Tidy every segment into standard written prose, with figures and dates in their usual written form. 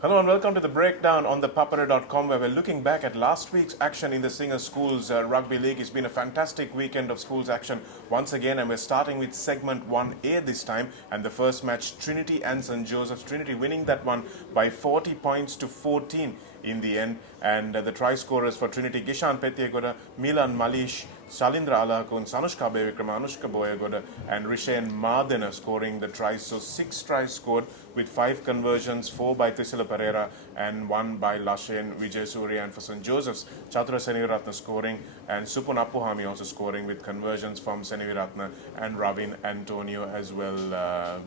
Hello and welcome to the breakdown on ThePapare.com, where we're looking back at last week's action in the Singer Schools Rugby League. It's been a fantastic weekend of schools action once again, and we're starting with segment 1A this time. And the first match, Trinity and St. Joseph's. Trinity winning that one by 40 points to 14 in the end. And the try scorers for Trinity, Gishan Petyegoda, Milan Malish, Shalindra Alahakun, Sanushka Bevikrama, Anushka Boyagoda, and Rishain Mardena scoring the tries. So 6 tries scored with 5 conversions, 4 by Tisila Pereira and 1 by Lashain Vijay Surya. And for St. Joseph's, Chatura Seniviratna scoring and Supun Appuhami also scoring with conversions from Seniviratna and Ravin Antonio as well.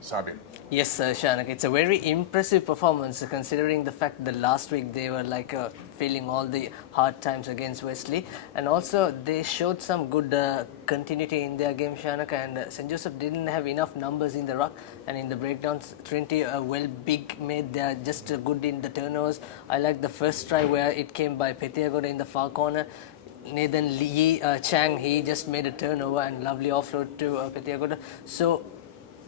Sabir. Yes, Shanak, it's a very impressive performance considering the fact that last week they were feeling all the hard times against Wesley, and also they showed some good continuity in their game, Shanak, and St. Joseph didn't have enough numbers in the ruck, and in the breakdowns, Trinity well big made, they're just good in the turnovers. I like the first try where it came by Petyagoda in the far corner. Nathan Lee Chang, he just made a turnover and lovely offload to Petyagoda. So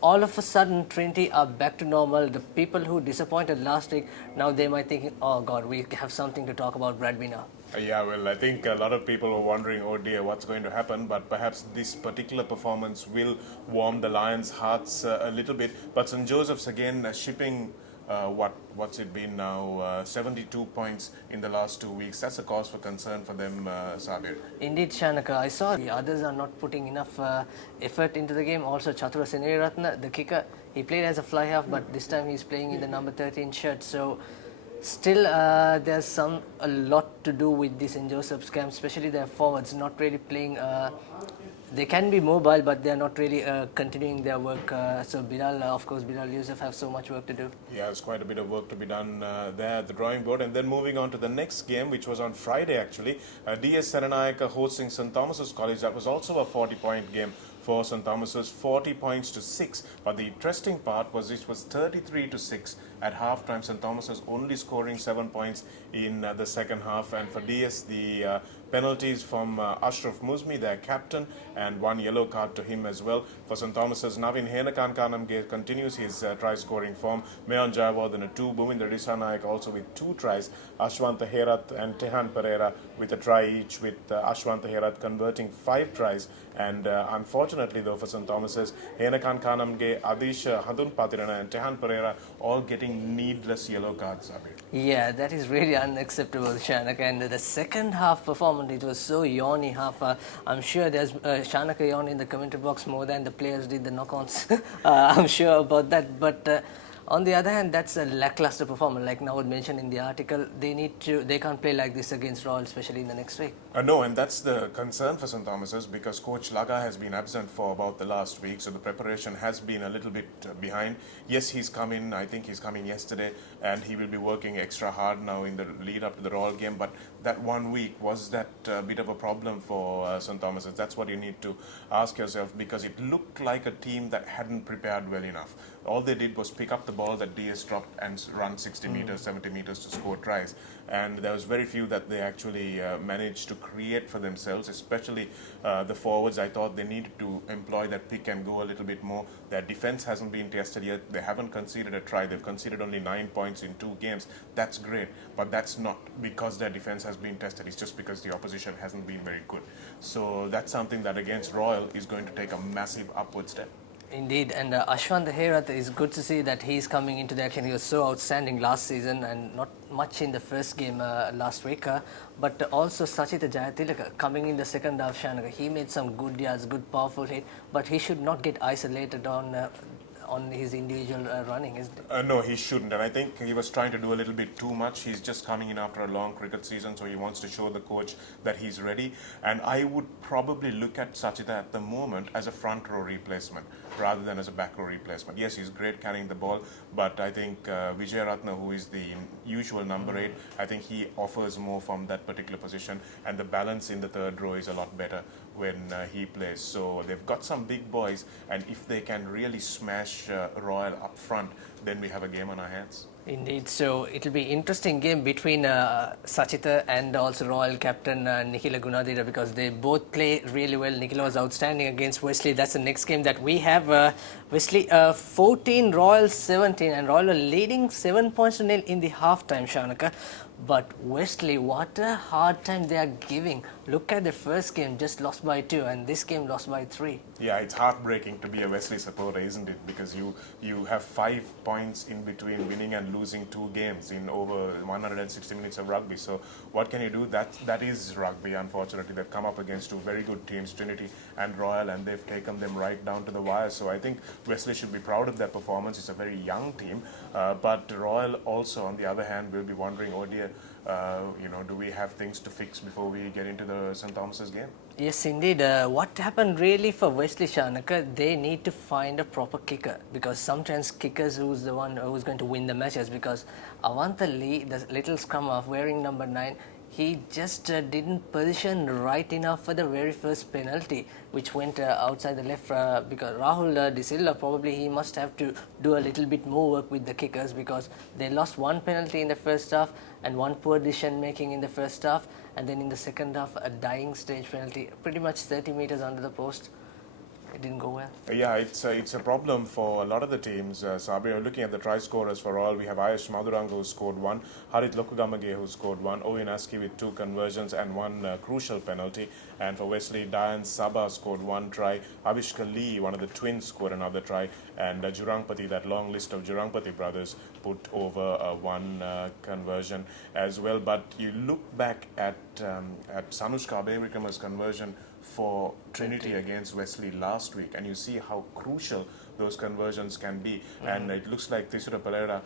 all of a sudden Trinity are back to normal. The people who disappointed last week, now they might think, oh God, we have something to talk about rugby now. Yeah, well, I think a lot of people were wondering, oh dear, what's going to happen? But perhaps this particular performance will warm the Lions' hearts a little bit. But St. Joseph's again shipping what's it been now? 72 points in the last 2 weeks. That's a cause for concern for them, Sabir. Indeed, Shanaka. I saw the others are not putting enough effort into the game. Also, Chatura Seniviratna, the kicker, he played as a fly half, but this time he's playing in the number 13 shirt. So still, there's a lot to do with this in Joseph's camp, especially their forwards not really playing. They can be mobile, but they are not really continuing their work. So Bilal, of course, Bilal Yusuf have so much work to do. Yeah, there's quite a bit of work to be done there at the drawing board. And then moving on to the next game, which was on Friday actually, DS Serenayaka hosting St. Thomas's College. That was also a 40-point game for St. Thomas's, 40 points to 6. But the interesting part was it was 33 to 6 at halftime. St. Thomas's only scoring 7 points in the second half. And for DS, the penalties from Ashraf Muzmi, their captain, and 1 yellow card to him as well. For St. Thomas's, Navin Henakan Kanamge continues his try-scoring form. Mayon Jayawardene 2, Bhumindra Disanayak also with 2 tries. Ashwanta Herat and Tehan Pereira with a try each, with Ashwanta Herat converting 5 tries. And unfortunately, though, for St. Thomas's, Henakan Kanamge, Adish Hadun Patirana, and Tehan Pereira all getting needless yellow cards. Yeah, that is really unacceptable, Shanaka. And the second half performance, it was so yawny half. I'm sure there's Shanaka yawn in the commentary box more than the players did the knock-ons. I'm sure about that. But on the other hand, that's a lackluster performance. Like Nawad mentioned in the article, they can't play like this against Royal, especially in the next week. No, and that's the concern for St. Thomas's, because Coach Laga has been absent for about the last week, so the preparation has been a little bit behind. Yes, he's come in, I think he's coming yesterday, and he will be working extra hard now in the lead up to the Royal game, but that 1 week, was that a bit of a problem for St. Thomas's? That's what you need to ask yourself, because it looked like a team that hadn't prepared well enough. All they did was pick up the ball that DS dropped and run 60 meters, 70 meters to score tries. And there was very few that they actually managed to create for themselves, especially the forwards. I thought they needed to employ that pick and go a little bit more. Their defense hasn't been tested yet. They haven't conceded a try. They've conceded only 9 points in 2 games. That's great, but that's not because their defense has been tested. It's just because the opposition hasn't been very good. So that's something that against Royal is going to take a massive upward step. Indeed, and Ashwant Herat, is good to see that he's coming into the action. He was so outstanding last season and not much in the first game last week. But also Sachita Jayatilaka coming in the second half, Shanaka, he made some good yards, good powerful hit, but he should not get isolated on his individual running, isn't it? No, he shouldn't. And I think he was trying to do a little bit too much. He's just coming in after a long cricket season, so he wants to show the coach that he's ready. And I would probably look at Sachita at the moment as a front row replacement rather than as a back row replacement. Yes, he's great carrying the ball, but I think Vijay Ratna, who is the usual number 8, I think he offers more from that particular position, and the balance in the third row is a lot better when he plays. So they've got some big boys, and if they can really smash Royal up front, then we have a game on our hands. Indeed, so it'll be interesting game between Sachita and also Royal captain Nikhila Gunadira, because they both play really well. Nikhila was outstanding against Wesley. That's the next game that we have. Wesley 14, Royal 17, and Royal are leading 7 points to nil in the half time, Shanaka. But Wesley, what a hard time they are giving. Look at the first game, just lost by 2, and this game lost by 3. Yeah, it's heartbreaking to be a Wesley supporter, isn't it? Because you have 5 points in between winning and losing 2 games in over 160 minutes of rugby. So what can you do? That is rugby, unfortunately. They've come up against 2 very good teams, Trinity and Royal, and they've taken them right down to the wire. So I think Wesley should be proud of their performance. It's a very young team. But Royal also, on the other hand, will be wondering, oh dear, do we have things to fix before we get into the St. Thomas's game? Yes, indeed. What happened really for Wesley, Shanaka, they need to find a proper kicker, because sometimes kickers who's the one who's going to win the matches, because Avantha Lee, the little scrum half wearing number 9, he just didn't position right enough for the very first penalty, which went outside the left, because Rahul De Silva, probably he must have to do a little bit more work with the kickers, because they lost 1 penalty in the first half and 1 poor decision making in the first half, and then in the second half a dying stage penalty, pretty much 30 meters under the post. It didn't go well. Yeah, it's a problem for a lot of the teams. Sabri, looking at the try scorers for all, we have Ayush Maduranga who scored 1, Harit Lokugamage who scored 1, Owen Aski with 2 conversions and 1 crucial penalty. And for Wesley, Diane Sabah scored 1 try, Avishka Lee, one of the twins, scored another try, and Jurangpati, that long list of Jurangpati brothers, put over 1 conversion as well. But you look back at Sanushka Abewikrama's conversion for Trinity against Wesley last week, and you see how crucial those conversions can be. And it looks like Tisura Pereira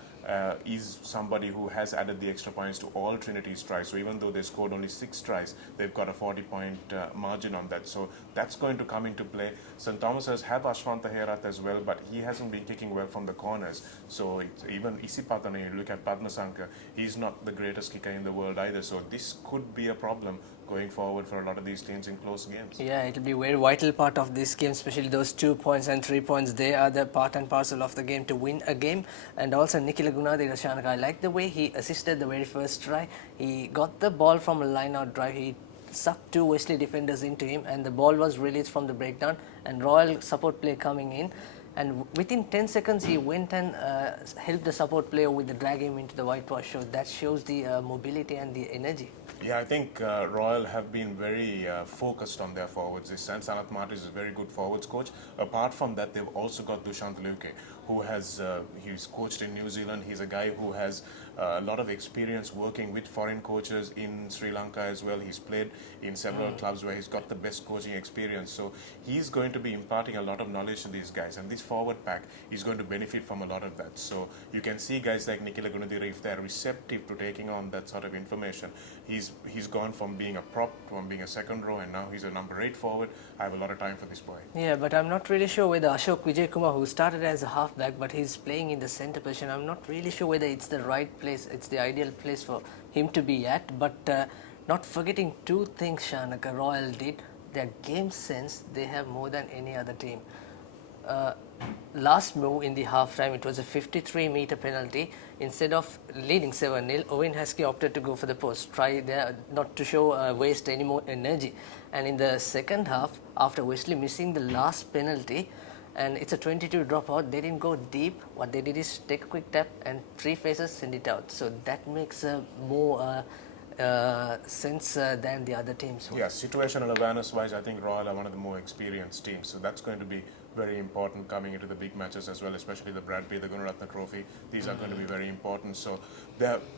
is somebody who has added the extra points to all Trinity's tries. So even though they scored only 6 tries, they've got a 40-point margin on that. So that's going to come into play. St. Thomas's have Ashwanta Herat as well, but he hasn't been kicking well from the corners. So even Isipatana, you look at Padmasanka, he's not the greatest kicker in the world either. So this could be a problem going forward for a lot of these teams in close games. Yeah, it will be a very vital part of this game, especially those 2 points and 3 points. They are the part and parcel of the game to win a game. And also Nikhila Gunadira, Shanaka, I like the way he assisted the very first try. He got the ball from a line-out drive. He sucked 2 Wesley defenders into him, and the ball was released from the breakdown, and Royal support play coming in. And within 10 seconds, he went and helped the support player with the drag him into the whitewash. So that shows the mobility and the energy. Yeah, I think Royal have been very focused on their forwards this time. Sanath Martis is a very good forwards coach. Apart from that, they've also got Dushant Luke, who has he's coached in New Zealand. He's a guy who has a lot of experience working with foreign coaches in Sri Lanka as well. He's played in several clubs where he's got the best coaching experience. So he's going to be imparting a lot of knowledge to these guys. And this forward pack is going to benefit from a lot of that. So you can see guys like Nikhila Gunadira, if they're receptive to taking on that sort of information, he's gone from being a prop, from being a second row, and now he's a number 8 forward. I have a lot of time for this boy. Yeah, but I'm not really sure whether Ashok Vijay Kumar, who started as a halfback, but he's playing in the centre position, I'm not really sure whether it's the right place, it's the ideal place for him to be at. But not forgetting 2 things Shanaka Royal did, their game sense, they have more than any other team. Last move in the half time, it was a 53-meter penalty. Instead of leading 7-0, Owen Haskey opted to go for the post, try there not to show waste any more energy. And in the second half, after Wesley missing the last penalty, and it's a 22 dropout, they didn't go deep. What they did is take a quick tap and 3 faces, send it out. So that makes more sense than the other teams. Yeah, situational awareness wise, I think Royal are one of the more experienced teams. So that's going to be very important coming into the big matches as well, especially the Bradby, the Gunaratna Trophy. These are going to be very important. So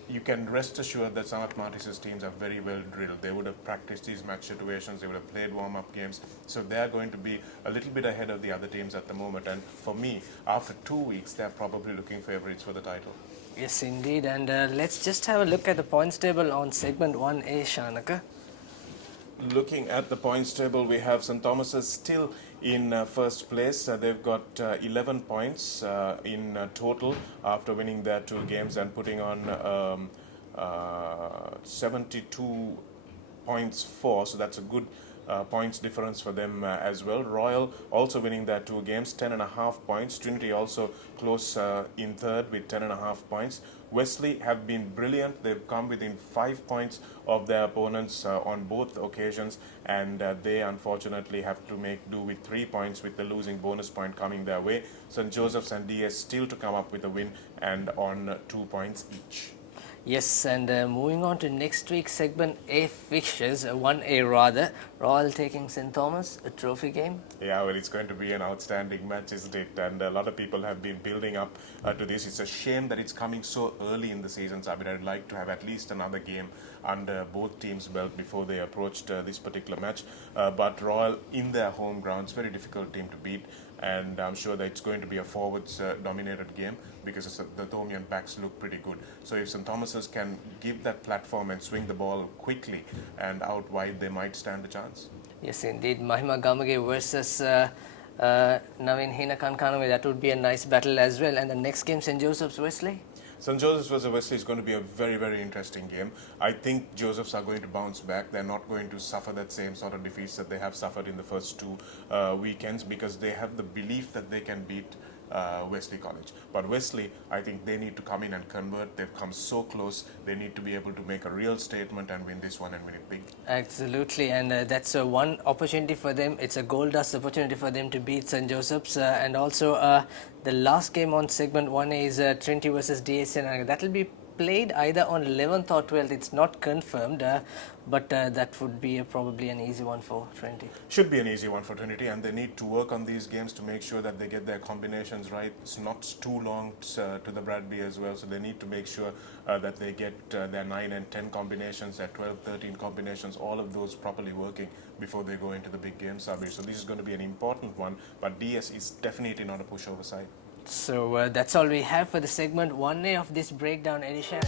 you can rest assured that Sanath Martis' teams are very well drilled. They would have practiced these match situations. They would have played warm-up games. So they are going to be a little bit ahead of the other teams at the moment. And for me, after 2 weeks, they're probably looking favourites for the title. Yes, indeed. And let's just have a look at the points table on segment 1A, Shanaka. Looking at the points table, we have St. Thomas's still in first place. They've got 11 points in total after winning their 2 games and putting on 72 points for. So that's a good points difference for them as well. Royal also winning their 2 games, 10.5 points. Trinity also close in third with 10.5 points. Wesley have been brilliant. They've come within 5 points of their opponents on both occasions, and they unfortunately have to make do with 3 points, with the losing bonus point coming their way. St. Joseph's and DS still to come up with a win and on 2 points each. Yes, and moving on to next week's segment A fixtures, 1A rather. Royal taking St. Thomas, a trophy game. Yeah, well, it's going to be an outstanding match, isn't it? And a lot of people have been building up to this. It's a shame that it's coming so early in the season. So, I mean, I'd like to have at least another game under both teams' belt before they approached this particular match. But Royal in their home grounds, very difficult team to beat. And I'm sure that it's going to be a forwards-dominated game because the Thomian backs look pretty good. So if St. Thomas's can give that platform and swing the ball quickly and out wide, they might stand a chance. Yes, indeed. Mahima Gamage versus Navin Hinakankaname, that would be a nice battle as well. And the next game, St. Joseph's Wesley. St. Joseph's versus Wesley is going to be a very, very interesting game. I think Josephs are going to bounce back. They're not going to suffer that same sort of defeats that they have suffered in the first 2 weekends, because they have the belief that they can beat Wesley College. But Wesley, I think they need to come in and convert. They've come so close. They need to be able to make a real statement and win this one and win it big. Absolutely, and that's one opportunity for them. It's a gold dust opportunity for them to beat St. Joseph's. And also the last game on segment 1A is Trinity versus DSN. That will be played either on 11th or 12th. It's not confirmed, but that would be probably an easy one for Trinity. Should be an easy one for Trinity, and they need to work on these games to make sure that they get their combinations right. It's not too long to the Bradby as well, so they need to make sure that they get their 9 and 10 combinations, their 12, 13 combinations, all of those properly working before they go into the big game, Sabir. So this is going to be an important one, but DS is definitely not a pushover side. So that's all we have for the segment 1A of this breakdown edition.